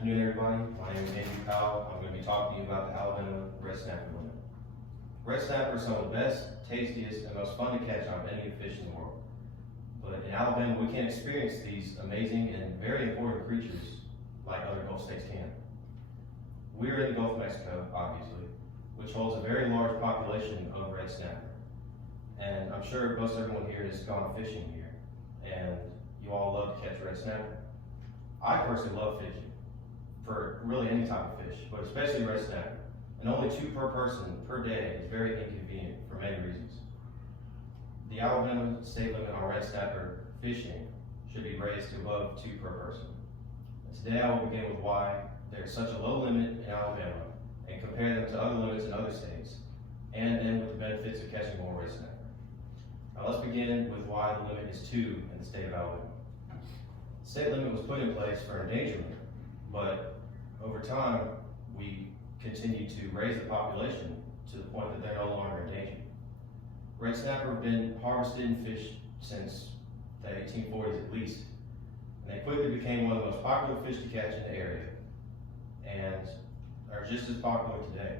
afternoon, everybody. My name is Andrew Powell. I'm going to be talking to you about the Alabama red snapper limit. Red snapper are some of the best, tastiest, and most fun to catch out of any fish in the world. But in Alabama, we can't experience these amazing and very important creatures like other Gulf states can. We're in the Gulf of Mexico, obviously, which holds a very large population of red snapper. And I'm sure most everyone here has gone fishing here, and you all love to catch red snapper. I personally love fishing for really any type of fish, but especially red snapper. And only 2 per person per day is very inconvenient for many reasons. The Alabama state limit on red snapper fishing should be raised to above 2 per person. And today I will begin with why there's such a low limit in Alabama and compare them to other limits in other states, and end with the benefits of catching more red snapper. Now let's begin with why the limit is 2 in the state of Alabama. The state limit was put in place for endangerment, but over time we continue to raise the population to the point that they're no longer endangered. Red snapper have been harvested and fished since the 1840s at least, and they quickly became one of the most popular fish to catch in the area, and are just as popular today.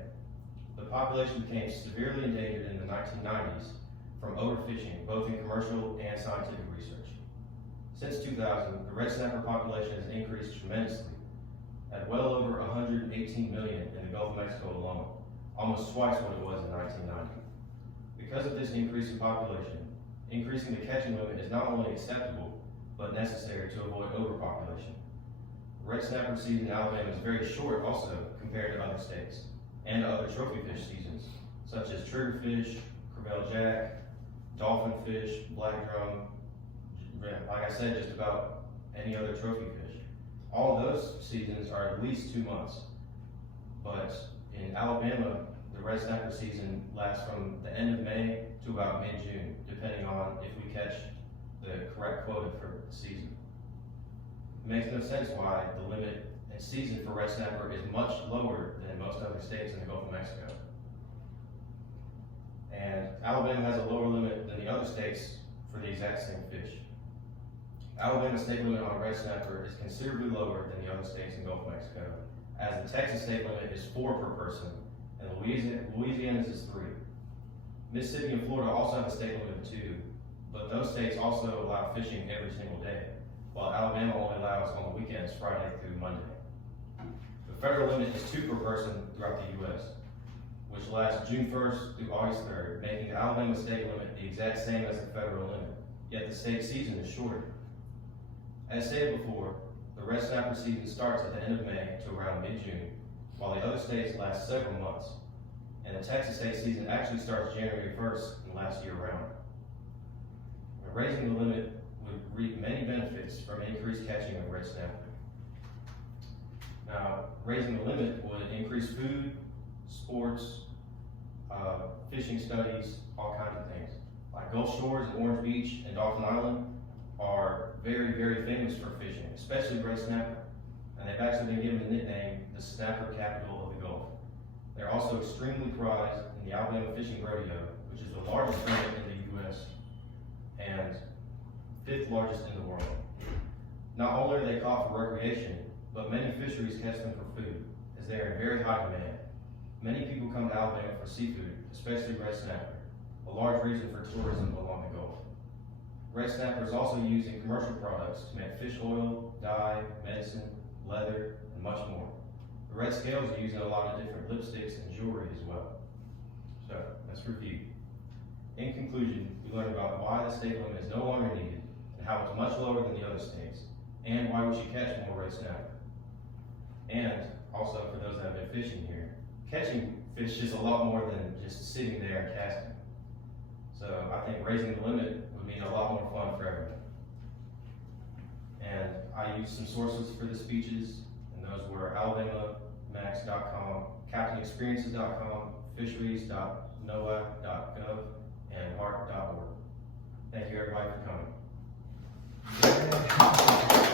The population became severely endangered in the 1990s from overfishing, both in commercial and scientific research. Since 2000, the red snapper population has increased tremendously, at well over 118 million in the Gulf of Mexico alone, almost twice what it was in 1990. Because of this increase in population, increasing the catching limit is not only acceptable, but necessary to avoid overpopulation. The red snapper season in Alabama is very short also compared to other states, and other trophy fish seasons, such as triggerfish, crevalle jack, dolphin fish, black drum, like I said, just about any other trophy fish. All of those seasons are at least 2 months. But in Alabama, the red snapper season lasts from the end of May to about mid-June, depending on if we catch the correct quota for the season. It makes no sense why the limit and season for red snapper is much lower than most other states in the Gulf of Mexico. And Alabama has a lower limit than the other states for the exact same fish. Alabama's state limit on red snapper is considerably lower than the other states in Gulf of Mexico, as the Texas state limit is 4 per person, and Louisiana's is 3. Mississippi and Florida also have a state limit of 2, but those states also allow fishing every single day, while Alabama only allows on the weekends, Friday through Monday. The federal limit is 2 per person throughout the U.S., which lasts June 1st through August 3rd, making the Alabama state limit the exact same as the federal limit, yet the state season is shorter. As stated before, the red snapper season starts at the end of May to around mid-June, while the other states last several months, and the Texas state season actually starts January 1st and lasts year-round. Raising the limit would reap many benefits from increased catching of red snapper. Now, raising the limit would increase food, sports, fishing studies, all kinds of things. Like Gulf Shores and Orange Beach and Dauphin Island are very, very famous for fishing, especially red snapper. And they've actually been given the nickname the snapper capital of the Gulf. They're also extremely prized in the Alabama Fishing Rodeo, which is the largest tournament in the U.S. and 5th largest in the world. Not only are they caught for recreation, but many fisheries catch them for food, as they are in very high demand. Many people come to Alabama for seafood, especially red snapper, a large reason for tourism along the Gulf. Red snapper is also used in commercial products to make fish oil, dye, medicine, leather, and much more. The red scales are used in a lot of different lipsticks and jewelry as well. So, let's review. In conclusion, we learned about why the state limit is no longer needed, and how it's much lower than the other states, and why we should catch more red snapper. And also, for those that have been fishing here, catching fish is a lot more than just sitting there and casting. So I think raising the limit would mean a lot more fun for everyone. And I used some sources for the speeches, and those were alabamamax.com, captainexperiences.com, fisheries.noaa.gov, and heart.org. Thank you everybody for coming.